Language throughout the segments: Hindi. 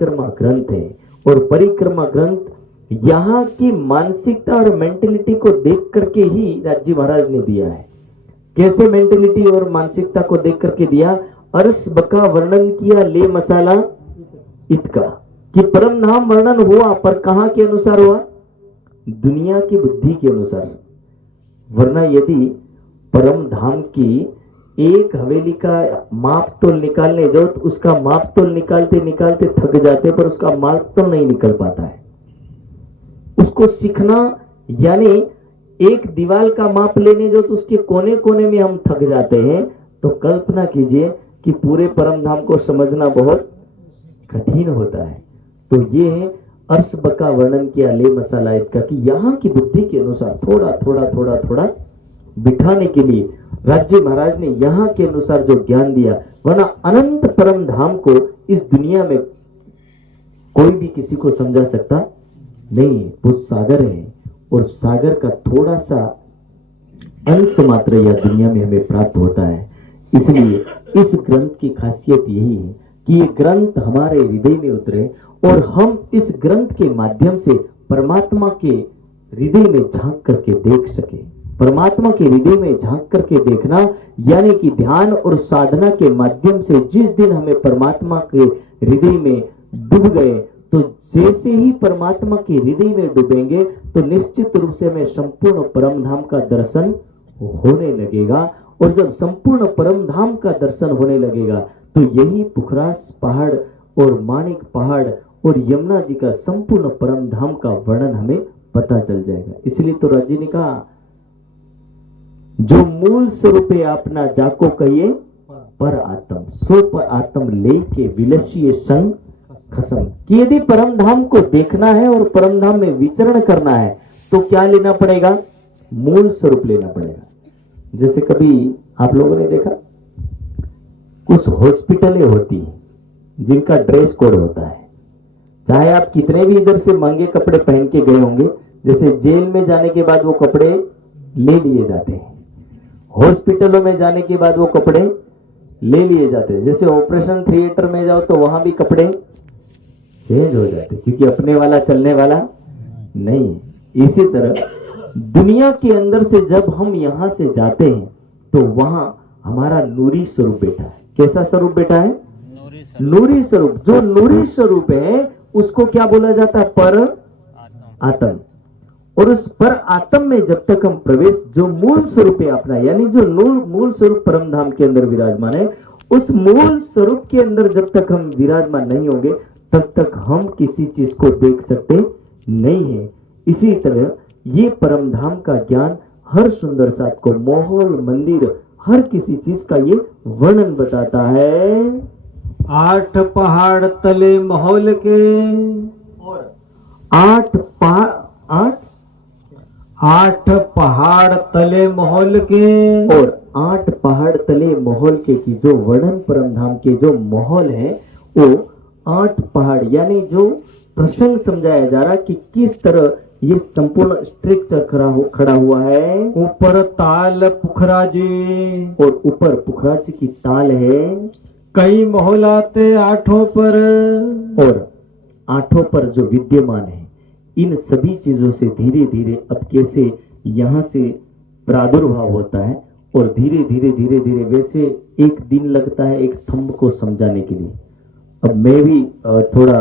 परिक्रमा ग्रंथ है। और परिक्रमा ग्रंथ यहाँ की मानसिकता और मेंटेलिटी को देख करके ही राजी महाराज ने दिया है। कैसे मेंटेलिटी और मानसिकता को देख करके दिया? अर्श बका वर्णन किया ले मसाला इतका, कि परम धाम वर्णन हुआ पर कहां के अनुसार हुआ? दुनिया की बुद्धि के अनुसार। वरना यदि परम धाम की एक हवेली का माप तोल निकालने जाओ तो उसका माप तोल निकालते निकालते थक जाते, पर उसका माप तोल नहीं निकल पाता है। उसको सीखना, यानी एक दीवार का माप लेने जाओ तो उसके कोने कोने में हम थक जाते हैं। तो कल्पना कीजिए कि पूरे परम धाम को समझना बहुत कठिन होता है। तो ये है अर्श बका वर्णन किया ले मसाला इसका, कि यहाँ की बुद्धि के अनुसार थोड़ा थोड़ा थोड़ा थोड़ा बिठाने के लिए राज्य महाराज ने यहाँ के अनुसार जो ज्ञान दिया। वरना अनंत परम धाम को इस दुनिया में कोई भी किसी को समझा सकता नहीं है। वो सागर है और सागर का थोड़ा सा अंश मात्र यह दुनिया में हमें प्राप्त होता है। इसलिए इस ग्रंथ की खासियत यही है कि ये ग्रंथ हमारे हृदय में उतरे और हम इस ग्रंथ के माध्यम से परमात्मा के हृदय में झांक करके देख सके। परमात्मा के हृदय में झांक करके देखना, यानी कि ध्यान और साधना के माध्यम से जिस दिन हमें परमात्मा के हृदय में डूब गए, तो जैसे ही परमात्मा के हृदय में डूबेंगे तो निश्चित रूप से हमें संपूर्ण परम धाम का दर्शन होने लगेगा। और जब संपूर्ण परम धाम का दर्शन होने लगेगा तो यही पुखरास पहाड़ और माणिक पहाड़ और यमुना जी का संपूर्ण परम धाम का वर्णन हमें पता चल जाएगा। इसलिए तो राजी ने कहा, जो मूल स्वरूपे अपना जाको कहिए पर आत्म, सो पर आत्म लेके विलसिए संग खसम। कि यदि परम धाम को देखना है और परम धाम में विचरण करना है तो क्या लेना पड़ेगा? मूल स्वरूप लेना पड़ेगा। जैसे कभी आप लोगों ने देखा, कुछ हॉस्पिटलें होती हैं जिनका ड्रेस कोड होता है, चाहे आप कितने भी इधर से महंगे कपड़े पहन के गए होंगे, जैसे जेल में जाने के बाद वो कपड़े ले लिए जाते हैं, हॉस्पिटलों में जाने के बाद वो कपड़े ले लिए जाते हैं, जैसे ऑपरेशन थिएटर में जाओ तो वहां भी कपड़े चेंज हो जाते, क्योंकि अपने वाला चलने वाला नहीं। इसी तरह दुनिया के अंदर से जब हम यहां से जाते हैं तो वहां हमारा नूरी स्वरूप बैठा है। कैसा स्वरूप बैठा है? नूरी स्वरूप। जो नूरी स्वरूप है उसको क्या बोला जाता है? पर आत्म। और उस पर आत्म में जब तक हम प्रवेश, जो मूल स्वरूप है अपना, यानी जो मूल स्वरूप परम धाम के अंदर विराजमान है, उस मूल स्वरूप के अंदर जब तक हम विराजमान नहीं होंगे तब तक हम किसी चीज को देख सकते नहीं है। इसी तरह ये परम धाम का ज्ञान हर सुंदर साथ को, माहौल, मंदिर, हर किसी चीज का ये वर्णन बताता है। 8 पहाड़ तले माहौल के, और 8 पहाड़ तले माहौल के, और 8 पहाड़ तले माहौल के की जो वर्णन परम धाम के जो माहौल है वो 8 पहाड़, यानी जो प्रसंग समझाया जा रहा कि किस तरह ये संपूर्ण स्ट्रक्चर खड़ा हुआ है। ऊपर ताल पुखराजी, और ऊपर पुखराजी की ताल है। कई माहौल आते 8 पर, और 8 पर जो विद्यमान है, इन सभी चीजों से धीरे धीरे अब कैसे यहाँ से प्रादुर्भाव होता है, और धीरे धीरे धीरे धीरे वैसे एक दिन लगता है एक थंब को समझाने के लिए। अब मैं भी थोड़ा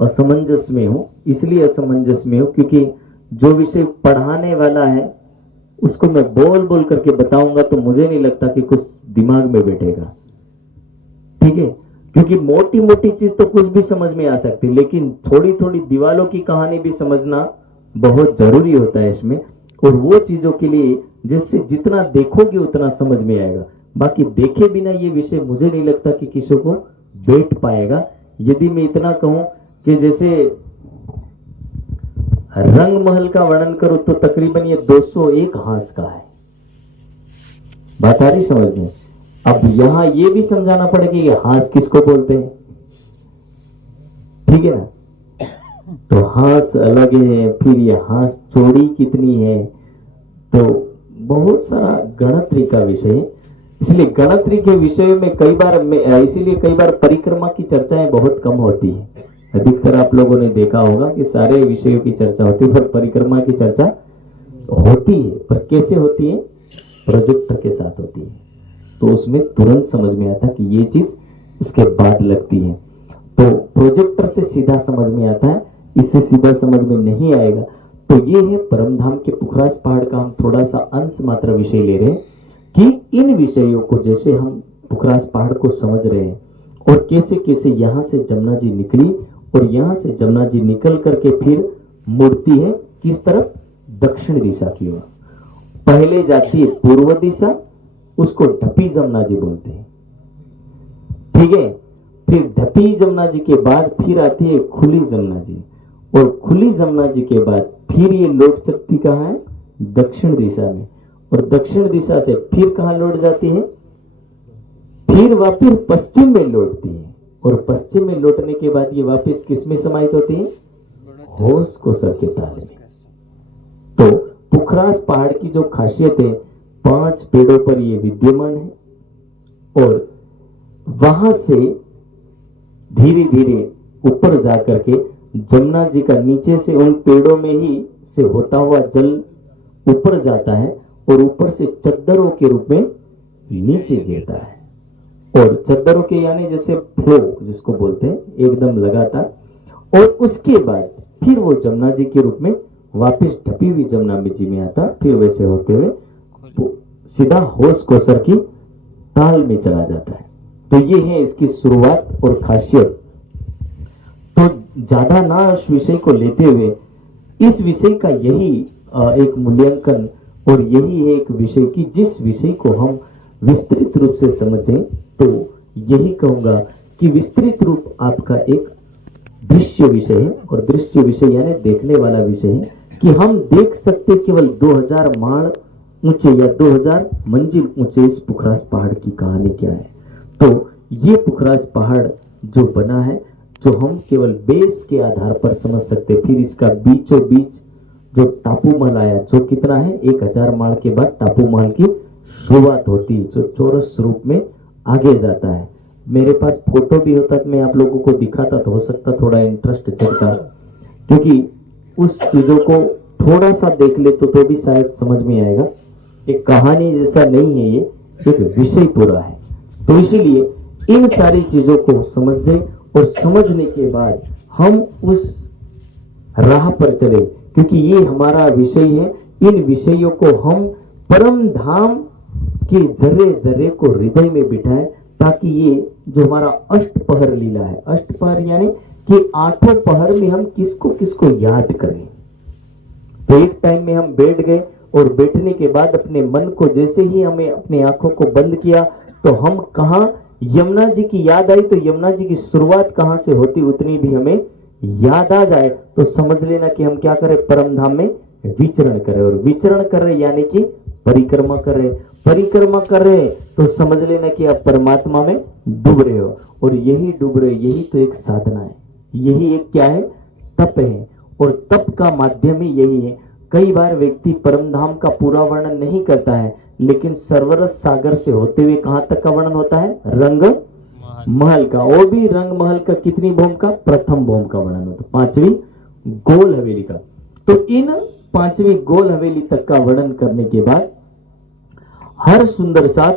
असमंजस में हूँ, इसलिए असमंजस में हूँ क्योंकि जो विषय पढ़ाने वाला है उसको मैं बोल बोल करके बताऊंगा तो मुझे नहीं लगता कि कुछ दिमाग में बैठेगा, ठीक है। क्योंकि मोटी मोटी चीज तो कुछ भी समझ में आ सकती, लेकिन थोड़ी थोड़ी दीवालों की कहानी भी समझना बहुत जरूरी होता है इसमें। और वो चीजों के लिए जिससे जितना देखोगे उतना समझ में आएगा, बाकी देखे बिना ये विषय मुझे नहीं लगता कि किसी को बैठ पाएगा। यदि मैं इतना कहूं कि जैसे रंग महल का वर्णन करूं तो तकरीबन ये 201 हांस का है। बात आ रही समझ में? अब यहां ये भी समझाना पड़ेगा कि हांस किसको बोलते हैं, ठीक है ना। तो हांस अलग है, फिर ये हांस चौड़ी कितनी है, तो बहुत सारा गणतरी का विषय है। इसलिए गणतरी के विषय में इसीलिए कई बार परिक्रमा की चर्चाएं बहुत कम होती है। अधिकतर आप लोगों ने देखा होगा कि सारे विषयों की चर्चा होती है, पर परिक्रमा की चर्चा होती है। पर कैसे होती है? प्रोजेक्टर के साथ होती है, तो उसमें तुरंत समझ में आता कि ये चीज इसके बाद लगती है। तो प्रोजेक्टर से सीधा समझ में आता है, इससे सीधा समझ में नहीं आएगा। तो ये है परमधाम के पुखराज पहाड़ का हम थोड़ा सा अंश मात्र विषय ले रहे हैं कि इन विषयों को जैसे हम पुखराज पहाड़ को समझ रहे हैं और कैसे कैसे यहां से जमुना जी निकली और यहां से जमुना जी निकल करके फिर मुड़ती है किस तरफ? दक्षिण दिशा की ओर। पहले जाती है पूर्व दिशा, उसको ढपी जमुना जी बोलते हैं, ठीक है। फिर ढपी जमुना जी के बाद फिर आती है खुली जमुना जी, और खुली जमुना जी के बाद फिर ये लौट सकती कहाँ है? दक्षिण दिशा में, और दक्षिण दिशा से फिर कहां लौट जाती है? फिर वापिस पश्चिम में लौटती है, और पश्चिम में लौटने के बाद ये वापस किस में समाहित होती है? होश कोसर के ताल में। तो पुखराज पहाड़ की जो खासियत है, 5 पेड़ों पर ये विद्यमान है, और वहां से धीरे धीरे ऊपर जाकर के जमुना जी का नीचे से उन पेड़ों में ही से होता हुआ जल ऊपर जाता है, और ऊपर से चद्दरों के रूप में नीचे गिरता है। और चद्दरों के यानी जैसे फ्लो जिसको बोलते हैं, एकदम लगातार। और उसके बाद फिर वो जमुना जी के रूप में वापस ढपी हुई जमुना जी में आता, फिर वैसे होते हुए सीधा होश कोसर की ताल में चला जाता है। तो ये है इसकी शुरुआत और खासियत। तो ज्यादा ना उस विषय को लेते हुए इस विषय का यही एक मूल्यांकन और यही है एक विषय की जिस विषय को हम विस्तृत रूप से समझें, तो यही कहूंगा कि विस्तृत रूप आपका एक दृश्य विषय है, और दृश्य विषय यानी देखने वाला विषय है कि हम देख सकते केवल 2000 माड़ ऊंचे या 2000 मंजिल ऊंचे इस पुखराज पहाड़ की कहानी क्या है। तो ये पुखराज पहाड़ जो बना है, जो हम केवल बेस के आधार पर समझ सकते, फिर इसका बीचों बीच जो टापू महल आया, जो कितना है 1000 माड़ के बाद टापू महल की शुरुआत होती है, जो चौरस रूप में आगे जाता है। मेरे पास फोटो भी होता तो मैं आप लोगों को दिखाता, तो हो सकता थोड़ा इंटरेस्ट जगता, क्योंकि उस चीजों को थोड़ा सा देख ले तो भी शायद समझ में आएगा। एक कहानी जैसा नहीं है, ये एक विषय पूरा है। तो इसीलिए इन सारी चीजों को समझने और समझने के बाद हम उस राह पर चले, क्योंकि ये हमारा विषय है। इन विषयों को हम परम धाम के जर्रे जर्रे को हृदय में बिठाए, ताकि ये जो हमारा अष्टपहर लीला है, अष्टपहर यानी कि 8 पहर में हम किसको किसको याद करें। तो एक टाइम में हम बैठ गए और बैठने के बाद अपने मन को जैसे ही हमें अपनी आंखों को बंद किया, तो हम कहा यमुना जी की याद आई, तो यमुना जी की शुरुआत कहां से होती उतनी भी हमें याद आ जाए, तो समझ लेना कि हम क्या करें? परम धाम में विचरण करें। और विचरण कर रहे यानी कि परिक्रमा कर रहे, परिक्रमा कर रहे तो समझ लेना कि आप परमात्मा में डूब रहे हो। और यही डूब रहे, यही तो एक साधना है, यही एक क्या है? तप है। और तप का माध्यम ही यही है। कई बार व्यक्ति परमधाम का पूरा वर्णन नहीं करता है, लेकिन सरवरस सागर से होते हुए कहां तक का वर्णन होता है? रंग महल का। और भी रंग महल का कितनी भूम का? प्रथम भूम का वर्णन होता है, 5वीं गोल हवेली का। तो इन 5वीं गोल हवेली तक का वर्णन करने के बाद हर सुंदर साथ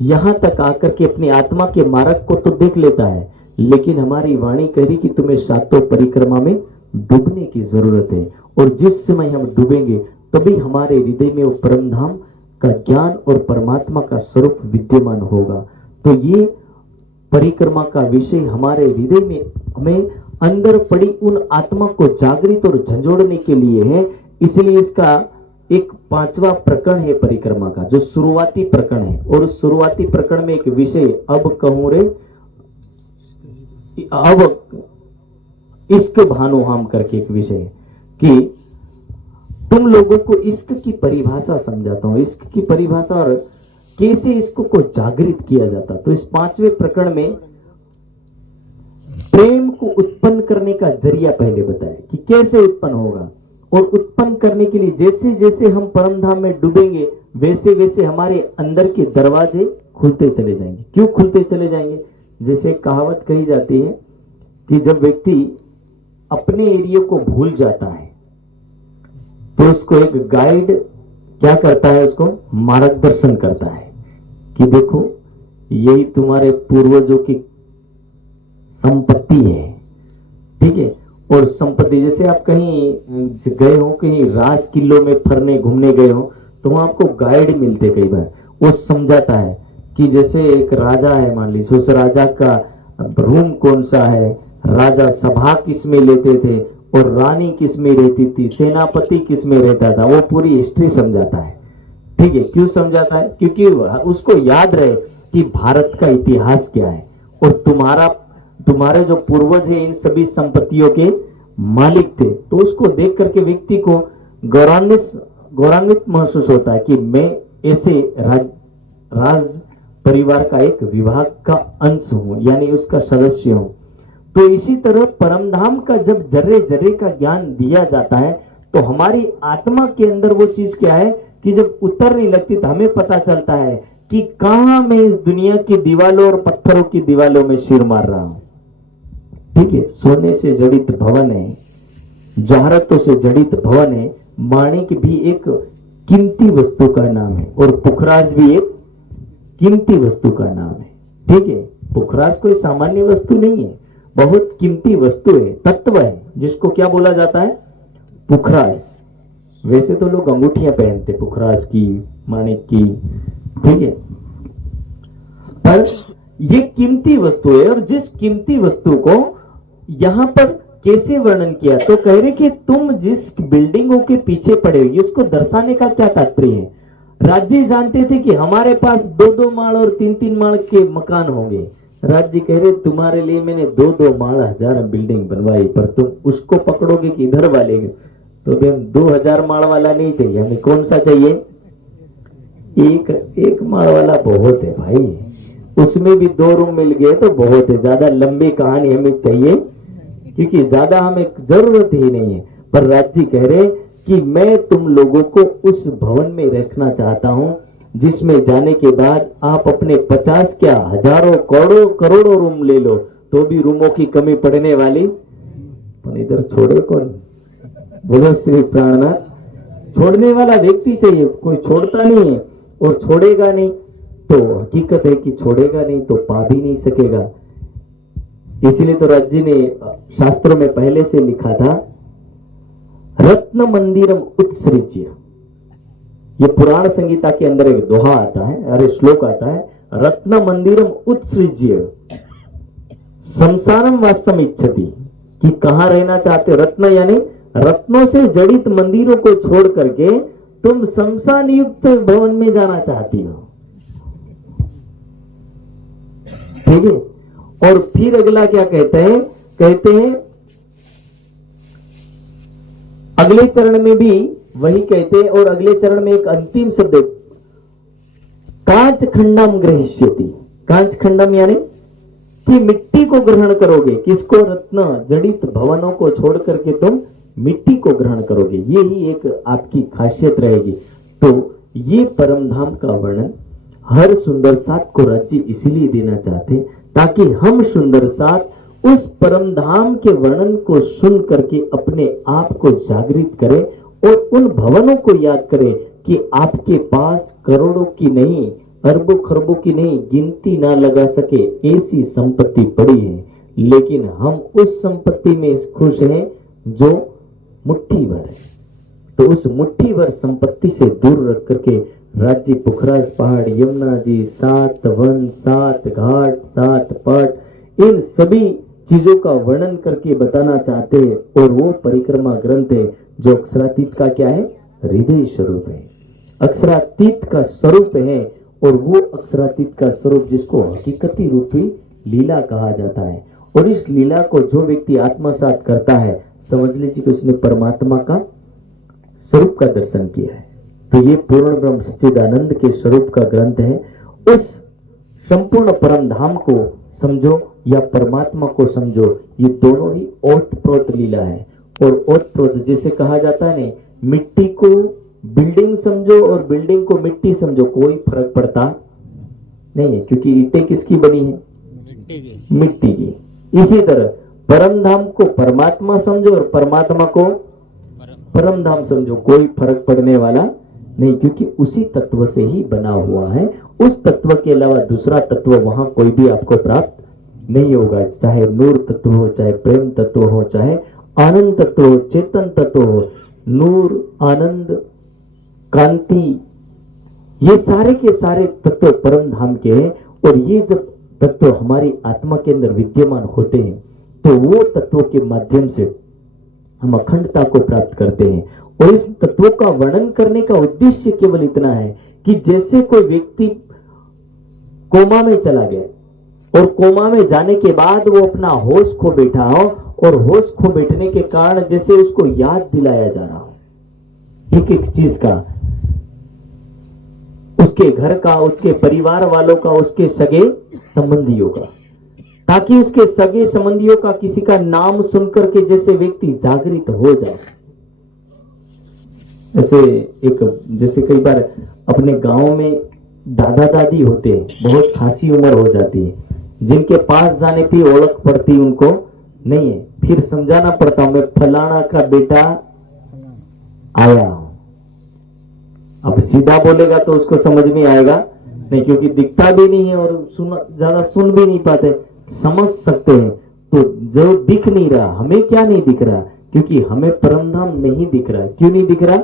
यहां तक आकर के अपनी आत्मा के मार्ग को तो देख लेता है, लेकिन हमारी वाणी कह रही कि तुम्हें 7 परिक्रमा में डूबने की जरूरत है। और जिस समय हम डूबेंगे तभी हमारे हृदय में वो परमधाम का ज्ञान और परमात्मा का स्वरूप विद्यमान होगा। तो ये परिक्रमा का विषय हमारे हृदय में हमें अंदर पड़ी उन आत्मा को जागृत और झंझोड़ने के लिए है। इसलिए इसका एक 5वां प्रकरण है परिक्रमा का, जो शुरुआती प्रकरण है। और उस शुरुआती प्रकरण में एक विषय अब कहूं रे, अब इश्क भानु हम करके एक विषय है कि तुम लोगों को इश्क की परिभाषा समझाता हूं, इश्क की परिभाषा और कैसे इसको को जागृत किया जाता। तो इस 5वें प्रकरण में प्रेम को उत्पन्न करने का जरिया पहले बताया कि कैसे उत्पन्न होगा, और उत्पन्न करने के लिए जैसे जैसे हम परमधाम में डूबेंगे वैसे वैसे हमारे अंदर के दरवाजे खुलते चले जाएंगे। क्यों खुलते चले जाएंगे? जैसे कहावत कही जाती है कि जब व्यक्ति अपने एरिया को भूल जाता है तो उसको एक गाइड क्या करता है, उसको मार्गदर्शन करता है कि देखो यही तुम्हारे पूर्वजों की संपत्ति है, ठीक है। और संपत्ति, जैसे आप कहीं गए हो, कहीं राज किलों में फरने घूमने गए हो, तो वहां आपको गाइड मिलते कई बार, वो समझाता है कि जैसे एक राजा है, मान लीजिए उस राजा का रूम कौन सा है, राजा सभा किस में लेते थे और रानी किस में रहती थी, सेनापति किस में रहता था, वो पूरी हिस्ट्री समझाता है, ठीक है। क्यों समझाता है? क्योंकि उसको याद रहे कि भारत का इतिहास क्या है और तुम्हारे जो पूर्वज है इन सभी संपत्तियों के मालिक थे। तो उसको देख करके व्यक्ति को गौरवान्वित महसूस होता है कि मैं ऐसे राज परिवार का एक विभाग का अंश हूं, यानी उसका सदस्य हूं। तो इसी तरह परमधाम का जब जर्रे जर्रे का ज्ञान दिया जाता है तो हमारी आत्मा के अंदर वो चीज क्या है कि जब उतरने लगती तो हमें पता चलता है कि कहां मैं इस दुनिया की दीवालों और पत्थरों की दीवालों में सिर मार रहा हूं, ठीक है। सोने से जड़ित भवन है, जवाहरतों से जड़ित भवन है, माणिक भी एक कीमती वस्तु का नाम है और पुखराज भी एक कीमती वस्तु का नाम है, ठीक है। पुखराज कोई सामान्य वस्तु नहीं है, बहुत कीमती वस्तु है, तत्व है, जिसको क्या बोला जाता है? पुखराज। वैसे तो लोग अंगूठियां पहनते पुखराज की, माणिक की, ठीक है, पर ये कीमती वस्तु है। और जिस कीमती वस्तु को यहां पर कैसे वर्णन किया, तो कह रहे कि तुम जिस बिल्डिंगों के पीछे पड़े हो, इसको दर्शाने का क्या तात्पर्य है? राज्य जानते थे कि हमारे पास 2-2 माल और 3-3 माल के मकान होंगे। राज्य कह रहे तुम्हारे लिए मैंने 2-2 माल 1000 बिल्डिंग बनवाई, पर तुम उसको पकड़ोगे कि इधर वाले, तो भी हम 2000 माल वाला नहीं चाहिए, हमें कौन सा चाहिए? एक माल वाला बहुत है भाई, उसमें भी 2 रूम मिल गए तो बहुत है, ज्यादा लंबी कहानी हमें चाहिए क्योंकि ज्यादा हमें जरूरत ही नहीं है। पर राज्य कह रहे कि मैं तुम लोगों को उस भवन में रखना चाहता हूं जिसमें जाने के बाद आप अपने 50 क्या हजारों करोड़ों रूम ले लो तो भी रूमों की कमी पड़ने वाली, पर इधर छोड़े कौन? बोलो श्री प्राणनाथ। छोड़ने वाला व्यक्ति चाहिए, कोई छोड़ता नहीं है और छोड़ेगा नहीं तो हकीकत है कि छोड़ेगा नहीं तो पा भी नहीं सकेगा। इसीलिए तो राज्य ने शास्त्रों में पहले से लिखा था, रत्न मंदिरम उत्सृज्य। ये पुराण संगीता के अंदर एक दोहा आता है, अरे श्लोक आता है, रत्न मंदिरम उत्सृज्य संसारम वासम इच्छति, कि कहां रहना चाहते? रत्न यानी रत्नों से जड़ित मंदिरों को छोड़ करके तुम शमशान युक्त भवन में जाना चाहती हो, ठीक है। और फिर अगला क्या कहते हैं? कहते हैं अगले चरण में भी वही कहते हैं, और अगले चरण में एक अंतिम शब्द, कांच खंडम ग्रहिष्यति। कांच खंडम यानी कि मिट्टी को ग्रहण करोगे। किसको? रत्न जड़ित भवनों को छोड़ करके तुम मिट्टी को ग्रहण करोगे, ये ही एक आपकी खासियत रहेगी। तो ये परमधाम का वर्णन हर सुंदर साथ को राज्य इसीलिए देना चाहते ताकि हम सुंदर साथ उस परमधाम के वर्णन को सुन करके अपने आप को जागृत करें और उन भवनों को याद करें कि आपके पास करोड़ों की नहीं, अरबों खरबों की नहीं, गिनती ना लगा सके ऐसी संपत्ति पड़ी है, लेकिन हम उस संपत्ति में खुश हैं जो मुट्ठी भर है। तो उस मुट्ठी भर संपत्ति से दूर रख करके राज्य पुखराज पहाड़, यमुना जी, 7 वन, 7 घाट, 7 पट, इन सभी चीजों का वर्णन करके बताना चाहते हैं। और वो परिक्रमा ग्रंथ है जो अक्षरातीत का क्या है? हृदय स्वरूप है, अक्षरातीत का स्वरूप है। और वो अक्षरातीत का स्वरूप जिसको हकीकती रूपी लीला कहा जाता है, और इस लीला को जो व्यक्ति आत्मसात करता है, समझ लीजिए कि उसने परमात्मा का स्वरूप का दर्शन किया है। तो ये पूर्ण ब्रह्म सच्चिदानंद के स्वरूप का ग्रंथ है। उस संपूर्ण परम धाम को समझो या परमात्मा को समझो, ये दोनों ही ओतप्रोत लीला है। और ओतप्रोत जैसे कहा जाता है ना, मिट्टी को बिल्डिंग समझो और बिल्डिंग को मिट्टी समझो, कोई फर्क पड़ता नहीं है, क्योंकि ईंटें किसकी बनी है? मिट्टी की। इसी तरह परम धाम को परमात्मा समझो और परमात्मा को परम धाम समझो, कोई फर्क पड़ने वाला नहीं, क्योंकि उसी तत्व से ही बना हुआ है। उस तत्व के अलावा दूसरा तत्व वहां कोई भी आपको प्राप्त नहीं होगा, चाहे नूर तत्व हो, चाहे प्रेम तत्व हो, चाहे आनंद तत्व हो, चेतन तत्व हो। नूर, आनंद, कांति, ये सारे के सारे तत्व परम धाम के हैं। और ये जब तत्व हमारी आत्मा के अंदर विद्यमान होते हैं तो वो तत्वों के माध्यम से हम अखंडता को प्राप्त करते हैं। और इस तत्वों का वर्णन करने का उद्देश्य केवल इतना है कि जैसे कोई व्यक्ति कोमा में चला गया और कोमा में जाने के बाद वो अपना होश खो बैठा हो, और होश खो बैठने के कारण जैसे उसको याद दिलाया जा रहा हो एक एक चीज का, उसके घर का, उसके परिवार वालों का, उसके सगे संबंधियों का, ताकि उसके सगे संबंधियों का किसी का नाम सुनकर के जैसे व्यक्ति जागृत हो जाए। जैसे कई बार अपने गांव में दादा दादी होते हैं, बहुत खासी उम्र हो जाती है, जिनके पास जाने पे ओळख पड़ती उनको नहीं है, फिर समझाना पड़ता, मैं फलाना का बेटा आया हूं। अब सीधा बोलेगा तो उसको समझ में आएगा नहीं, क्योंकि दिखता भी नहीं है और ज्यादा सुन भी नहीं पाते, समझ सकते हैं। तो जो दिख नहीं रहा, हमें क्या नहीं दिख रहा? क्योंकि हमें परमधाम नहीं दिख रहा। क्यों नहीं दिख रहा?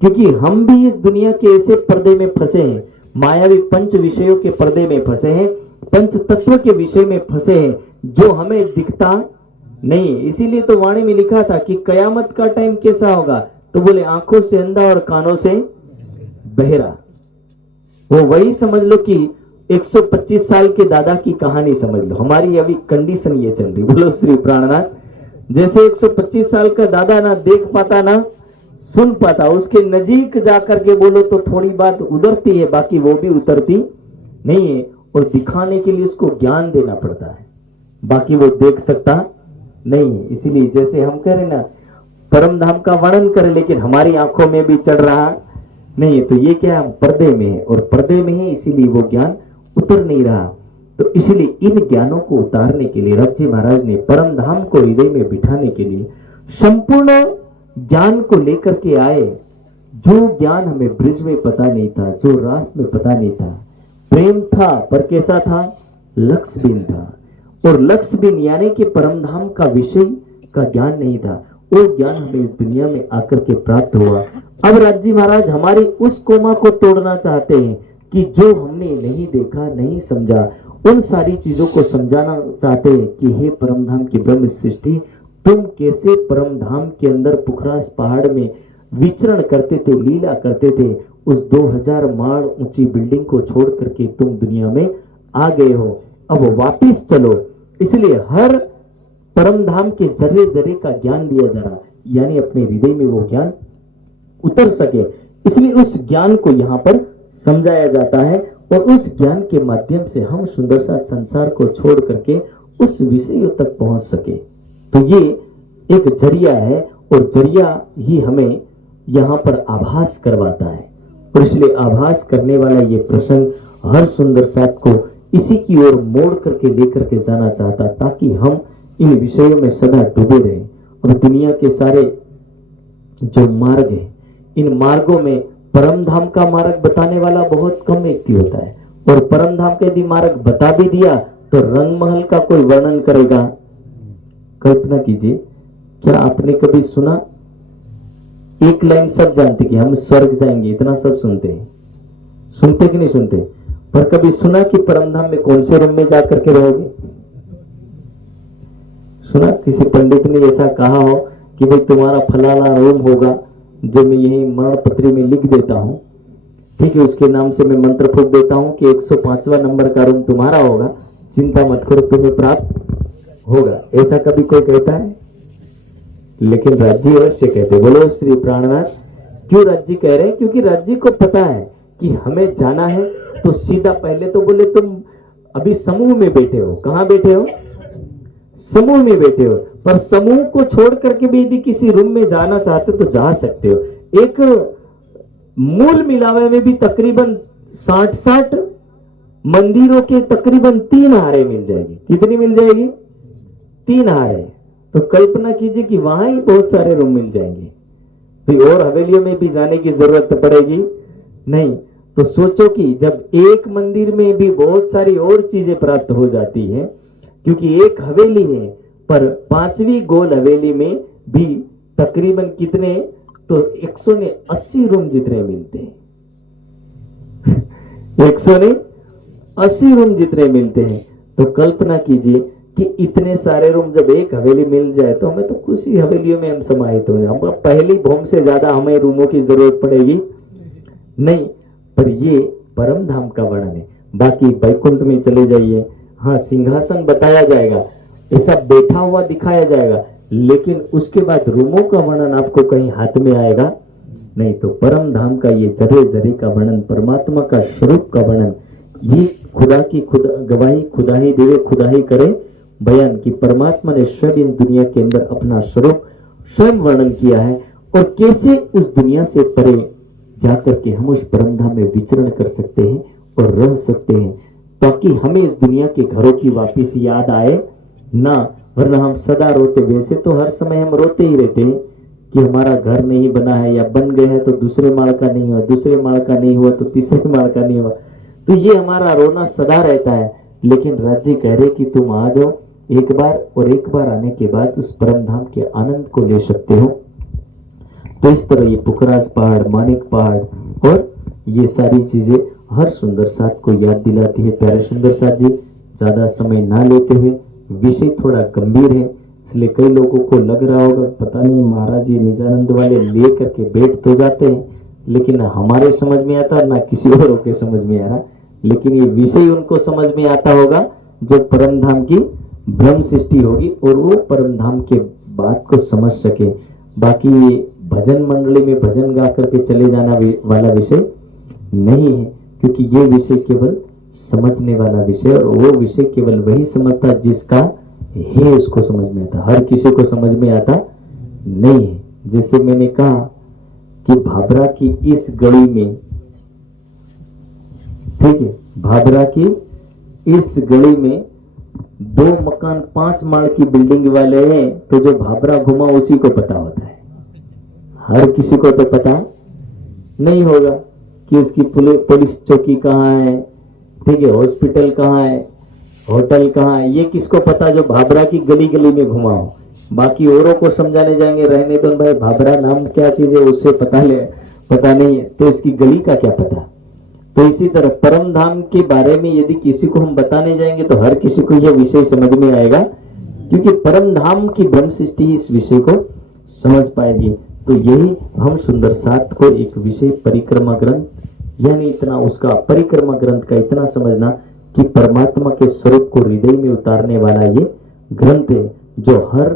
क्योंकि हम भी इस दुनिया के ऐसे पर्दे में फंसे हैं, मायावी पंच विषयों के पर्दे में फंसे हैं, पंच तत्व के विषय में फंसे हैं, जो हमें दिखता नहीं। इसीलिए तो वाणी में लिखा था कि कयामत का टाइम कैसा होगा, तो बोले आंखों से अंधा और कानों से बहरा। वो वही समझ लो कि 125 साल के दादा की कहानी समझ लो, हमारी अभी कंडीशन ये चल रही। बोलो श्री प्राणनाथ। जैसे 125 साल का दादा ना देख पाता ना सुन पाता, उसके नजीक जाकर के बोलो तो थोड़ी बात उतरती है, बाकी वो भी उतरती नहीं है। और दिखाने के लिए उसको ज्ञान देना पड़ता है, बाकी वो देख सकता नहीं है। इसीलिए जैसे हम कह रहे ना परम धाम का वर्णन करें, लेकिन हमारी आंखों में भी चढ़ रहा नहीं है, तो ये क्या, हम पर्दे में है, और पर्दे में है इसीलिए वो ज्ञान उतर नहीं रहा। तो इसलिए इन ज्ञानों को उतारने के लिए रथ जी महाराज ने परम धाम को हृदय में बिठाने के लिए संपूर्ण ज्ञान को लेकर के आए, जो ज्ञान हमें ब्रिज में पता नहीं था, जो रास में पता नहीं था। प्रेम था पर कैसा था? लक्ष्य बिन था, और लक्ष्य बिन यानी कि परम धाम का विषय का ज्ञान नहीं था। वो ज्ञान हमें इस दुनिया में आकर के प्राप्त हुआ। अब राज्य महाराज हमारी उस कोमा को तोड़ना चाहते हैं कि जो हमने नहीं देखा, नहीं समझा, उन सारी चीजों को समझाना चाहते हैं कि हे परमधाम की ब्रह्म सृष्टि, तुम कैसे परमधाम के अंदर पुखरास पहाड़ में विचरण करते थे, लीला करते थे। उस 2000 माड़ ऊंची बिल्डिंग को छोड़ करके तुम दुनिया में आ गए हो, अब वापिस चलो। इसलिए हर परमधाम के जर्रे जर्रे का ज्ञान दिया जा रहा, यानी अपने हृदय में वो ज्ञान उतर सके, इसलिए उस ज्ञान को यहाँ पर समझाया जाता है। और उस ज्ञान के माध्यम से हम सुंदर सा संसार को छोड़ करके उस विषयों तक पहुंच सके। तो ये एक जरिया है, और जरिया ही हमें यहाँ पर आभास करवाता है। और इसलिए आभास करने वाला ये प्रसंग हर सुंदर साथ को इसी की ओर मोड़ करके लेकर के जाना चाहता, ताकि हम इन विषयों में सदा डूबे रहें। और दुनिया के सारे जो मार्ग है, इन मार्गों में परमधाम का मार्ग बताने वाला बहुत कम व्यक्ति होता है, और परमधाम का यदि मार्ग बता भी दिया तो रंगमहल का कोई वर्णन करेगा? कल्पना कीजिए, क्या आपने कभी सुना? एक लाइन सब जानते कि हम स्वर्ग जाएंगे, इतना सब सुनते हैं, सुनते कि नहीं सुनते? पर कभी सुना कि परमधाम में कौन से रूम में जाकर के रहोगे? सुना किसी पंडित ने ऐसा कहा हो कि भाई तुम्हारा फलाना रूम होगा, जो मैं यही मरण पत्री में लिख देता हूं, ठीक है, उसके नाम से मैं मंत्र फूंक देता हूं कि 105वां नंबर का रूम तुम्हारा होगा, चिंता मत करो, तुम्हें प्राप्त होगा। ऐसा कभी कोई कहता है? लेकिन राज्य अवश्य कहते। बोलो श्री प्राणनाथ। क्यों राज्य कह रहे हैं? क्योंकि राज्य को पता है कि हमें जाना है। तो सीधा पहले तो बोले तुम अभी समूह में बैठे हो। कहां बैठे हो? समूह में बैठे हो, पर समूह को छोड़ करके भी यदि किसी रूम में जाना चाहते हो तो जा सकते हो। एक मूल मिलावे में भी तकरीबन 60-60 मंदिरों के तकरीबन 3 हारे मिल जाएगी। कितनी मिल जाएगी? 3 हारे। तो कल्पना कीजिए कि वहां ही बहुत सारे रूम मिल जाएंगे, तो और हवेलियों में भी जाने की जरूरत पड़ेगी नहीं। तो सोचो कि जब एक मंदिर में भी बहुत सारी और चीजें प्राप्त हो जाती हैं, क्योंकि एक हवेली है, पर 5वीं गोल हवेली में भी तकरीबन कितने, तो 180 रूम जितने मिलते हैं। 180 रूम जितने मिलते हैं। तो कल्पना कीजिए कि इतने सारे रूम जब एक हवेली मिल जाए तो हमें तो कुछ ही हवेलियों में हम समाहित हो जाए। हम पहली भूम से ज्यादा हमें रूमों की जरूरत पड़ेगी नहीं। पर ये परम धाम का वर्णन है। बाकी वैकुंठ में चले जाइए, हाँ सिंहासन बताया जाएगा, ये सब बैठा हुआ दिखाया जाएगा, लेकिन उसके बाद रूमों का वर्णन आपको कहीं हाथ में आएगा नहीं। तो परम धाम का ये जरे जरे का वर्णन, परमात्मा का स्वरूप का वर्णन, ये खुदा की गवाही खुदा ही देवे खुदा ही करे बयान की परमात्मा ने स्वयं इन दुनिया के अंदर अपना स्वरूप स्वयं वर्णन किया है, और कैसे उस दुनिया से परे जाकर के हम उस परम धाम में विचरण कर सकते हैं और रह सकते हैं, ताकि हमें इस दुनिया के घरों की वापिस याद आए ना। वरना हम सदा रोते, वैसे तो हर समय हम रोते ही रहते हैं कि हमारा घर नहीं बना है, या बन गए हैं तो दूसरे माड़ का नहीं हुआ, दूसरे माड़ का नहीं हुआ तो तीसरे माड़ का नहीं हुआ। तो ये हमारा रोना सदा रहता है। लेकिन राज जी कह रहे कि तुम आ जाओ एक बार, और एक बार आने के बाद उस परम धाम के आनंद को ले सकते हो। तो इस तरह ये पुखराज पहाड़, मानिक पहाड़ और ये सारी चीजें हर सुंदर साथ को याद दिलाती है। प्यारे सुंदर साथ जी, ज्यादा समय ना लेते हुए, विषय थोड़ा गंभीर है, इसलिए कई लोगों को लग रहा होगा पता नहीं महाराज जी निजानंद वाले ले करके बैठ तो जाते हैं, लेकिन हमारे समझ में आता ना किसी और के समझ में आ रहा। लेकिन ये विषय उनको समझ में आता होगा जब परम धाम की ब्रह्म सृष्टि होगी और वो परम धाम के बात को समझ सके। बाकी भजन मंडली में भजन गा करके चले जाना वाला विषय नहीं है, क्योंकि ये विषय केवल समझने वाला विषय, और वो विषय केवल वही समझता जिसका है उसको समझ में आता, हर किसी को समझ में आता नहीं है। जैसे मैंने कहा कि भाभरा की इस गली में, ठीक है, भाभरा की इस गली में 2 मकान 5 माड़ की बिल्डिंग वाले हैं, तो जो भाभरा घुमा उसी को पता होता है, हर किसी को तो पता नहीं होगा कि उसकी पुलिस चौकी कहाँ है, ठीक है, हॉस्पिटल कहाँ है, होटल कहाँ है, ये किसको पता जो भाभरा की गली गली में घुमा हो। बाकी औरों को समझाने जाएंगे, रहने दो भाई, भाभरा नाम क्या चीज है उससे पता नहीं है, तो इसकी गली का क्या पता। तो इसी तरह परम धाम के बारे में यदि किसी को हम बताने जाएंगे तो हर किसी को यह विषय समझ में आएगा, क्योंकि परम धाम की ब्रह्म सृष्टि इस विषय को समझ पाएगी। तो यही हम सुंदर साथ को एक विषय परिक्रमा ग्रंथ, यानी इतना उसका परिक्रमा ग्रंथ का इतना समझना कि परमात्मा के स्वरूप को हृदय में उतारने वाला ये ग्रंथ है, जो हर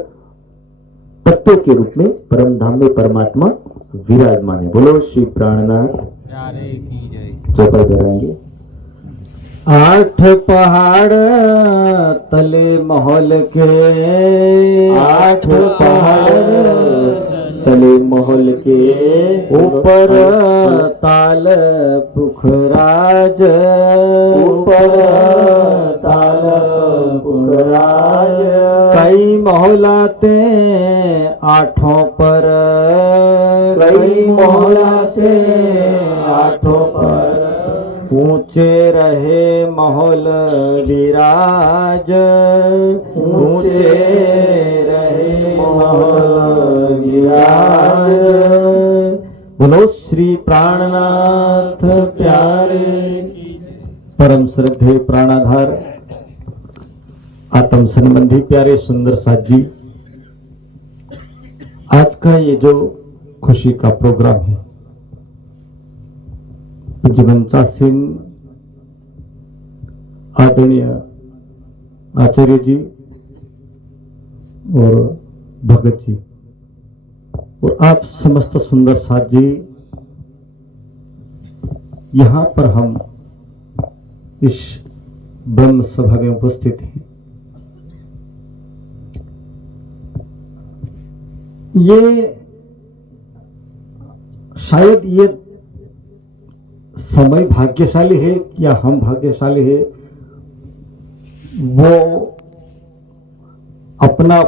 तत्व के रूप में परम धाम में परमात्मा विराजमान है। बोलो श्री प्राणनाथ प्यारे की जय। चौपाई कराएंगे। 8 पहाड़ तले महल के, 8 पहाड़ तले महल के, ऊपर ताल पुखराज, ऊपर ताल पुखराज, कई महलाते 8 पर, कई महलाते 8 पर, ऊंचे रहे महल विराज, ऊंचे रहे महल विराज। बोलो श्री प्राणनाथ प्यारे की। परम श्रद्धेय प्राणाधार आत्म संबंधी प्यारे सुंदर साथ जी, आज का ये जो खुशी का प्रोग्राम है, जीवनचा सिंह आदरणीय आचार्य जी और भगत जी और आप समस्त सुंदर साथ जी, यहां पर हम इस ब्रह्म सभा में उपस्थित हैं। ये शायद ये समय भाग्यशाली है या हम भाग्यशाली है, वो अपना